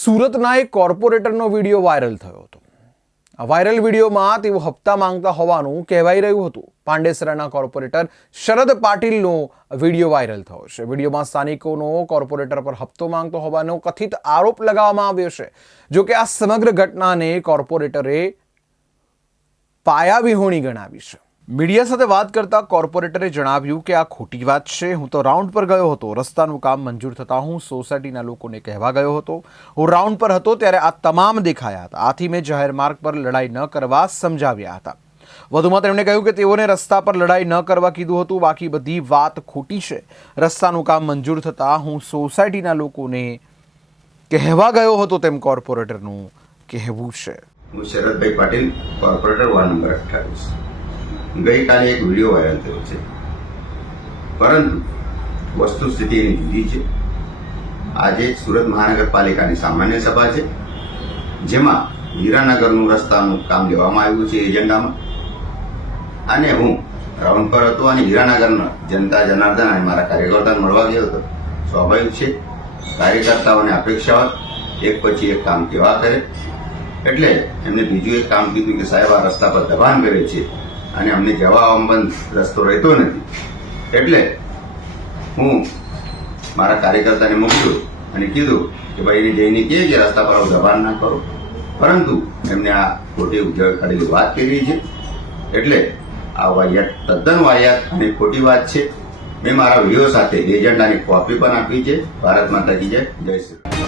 સુરતના એક કોર્પોરેટરનો video viral થયો હતો. આ વાયરલ વિડીયોમાં તેઓ હપ્તા માંગતા હોવાનું કહેવાઈ રહ્યું હતું. પાંડેસરાના કોર્પોરેટર શરદ પાટીલનો વિડીયો વાયરલ થયો છે. વિડીયોમાં સ્થાનિકોનો કોર્પોરેટર પર હપ્તો માંગતો હોવાનો કથિત આરોપ લગાવવામાં આવ્યો છે. જો કે આ સમગ્ર ઘટનાને કોર્પોરેટરે પાયાવિહોણી ગણાવી છે. મીડિયા સાથે વાત કરતા કોર્પોરેટરે જણાવ્યું કે આ ખોટી વાત છે. હું તો રાઉન્ડ પર ગયો હતો. રસ્તાનું કામ મંજૂર થતાં હું સોસાયટીના લોકોને કહેવા ગયો હતો. હું રાઉન્ડ પર હતો ત્યારે આ તમામ દેખાયા હતા. આથી મેં જાહેર માર્ગ પર લડાઈ ન કરવા સમજાવ્યા હતા. વધુમાં તેમણે કહ્યું કે તેઓને રસ્તા પર લડાઈ ન કરવા કીધું હતું. બાકી બધી વાત ખોટી છે. રસ્તાનું કામ મંજૂર થતાં હું સોસાયટીના લોકોને કહેવા ગયો હતો તેમ કોર્પોરેટરનું કહેવું છે. હું શરદભાઈ પાટીલ, કોર્પોરેટર વોર્ડ નંબર 28. ગઈકાલે એક વિડીયો વાયરલ થયો છે, પરંતુ વસ્તુસ્થિતિ એની જુદી છે. આજે સુરત મહાનગરપાલિકાની સામાન્ય સભા છે, જેમાં હીરાનગરનું રસ્તાનું કામ લેવામાં આવ્યું છે એજન્ડામાં, અને હું રાઉન્ડ પર હતો અને હીરાનગરના જનતા જનાર્દન અને મારા કાર્યકર્તાને મળવા ગયો હતો. સ્વાભાવિક છે, કાર્યકર્તાઓને અપેક્ષા એક પછી એક કામ કેવા કરે, એટલે એમને બીજું એક કામ કીધું કે સાહેબ આ રસ્તા પર દબાણ કરે છે અને અમને જવા આવવામાં રસ્તો રહેતો નથી. એટલે હું મારા કાર્યકર્તાને મોકલ્યો અને કીધું કે ભાઈ જઈને કહે કે રસ્તા પર દબાણ ના કરો, પરંતુ એમને આ ખોટી ઉજાગર વાત કરી છે. એટલે આ વાહિયાત તદ્દન વાહિયાત અને ખોટી વાત છે. મેં મારા વિડીયો સાથે એજન્ડાની કોપી પણ આપી છે. ભારત માતા કી જય. જય શ્રી રામ.